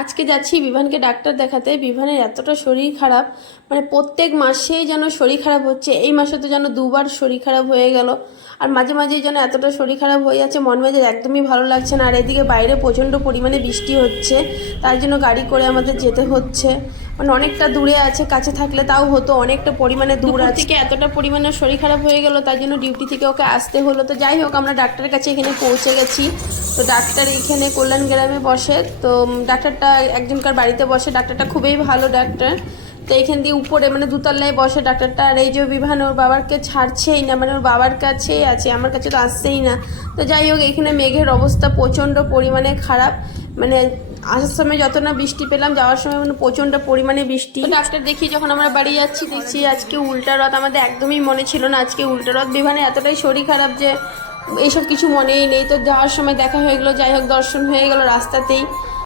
আজকে যাচ্ছি বিভানকে ডাক্তার দেখাতে। বিভানের এতটা শরীর খারাপ, মানে প্রত্যেক মাসেই যেন শরীর খারাপ হচ্ছে। এই মাসে তো যেন দুবার শরীর খারাপ হয়ে গেল। আর মাঝে মাঝেই যেন এতটা শরীর খারাপ হয়ে যাচ্ছে, মন মেজাজ একদমই ভালো লাগছে না। আর এদিকে বাইরে প্রচণ্ড পরিমাণে বৃষ্টি হচ্ছে, তার জন্য গাড়ি করে আমাদের যেতে হচ্ছে। মানে অনেকটা দূরে আছে, কাছে থাকলে তাও হতো, অনেকটা পরিমাণে দূর আছে। থেকে এতটা পরিমাণে শরীর খারাপ হয়ে গেল, তার জন্য ডিউটি থেকে ওকে আসতে হলো। তো যাই হোক, আমরা ডাক্তারের কাছে এখানে পৌঁছে গেছি। তো ডাক্তার এখানে কল্যাণ গ্রামে বসে। তো ডাক্তারটা একজনকার বাড়িতে বসে। ডাক্তারটা খুবই ভালো ডাক্তার। তো এখান দিয়ে উপরে মানে দুতলায় বসে ডাক্তারটা। আর এই যে বিভান ওর বাবাকে ছাড়ছেই না, মানে ওর বাবার কাছেই আছে, আমার কাছে তো আসছেই না। তো যাই হোক, এখানে মেঘের অবস্থা প্রচণ্ড পরিমাণে খারাপ। মানে আসার সময় যত না বৃষ্টি পেলাম, যাওয়ার সময় মানে প্রচণ্ড পরিমাণে বৃষ্টি। ডাক্তার দেখি যখন আমরা বাড়ি যাচ্ছি, দেখছি আজকে উল্টা রথ। আমাদের একদমই মনে ছিল না আজকে উল্টা রথ। বিভানে এতটাই শরীর খারাপ যে এইসব কিছু মনেই নেই। তো যাওয়ার সময় দেখা হয়ে গেলো, যাই হোক দর্শন হয়ে গেল রাস্তাতেই।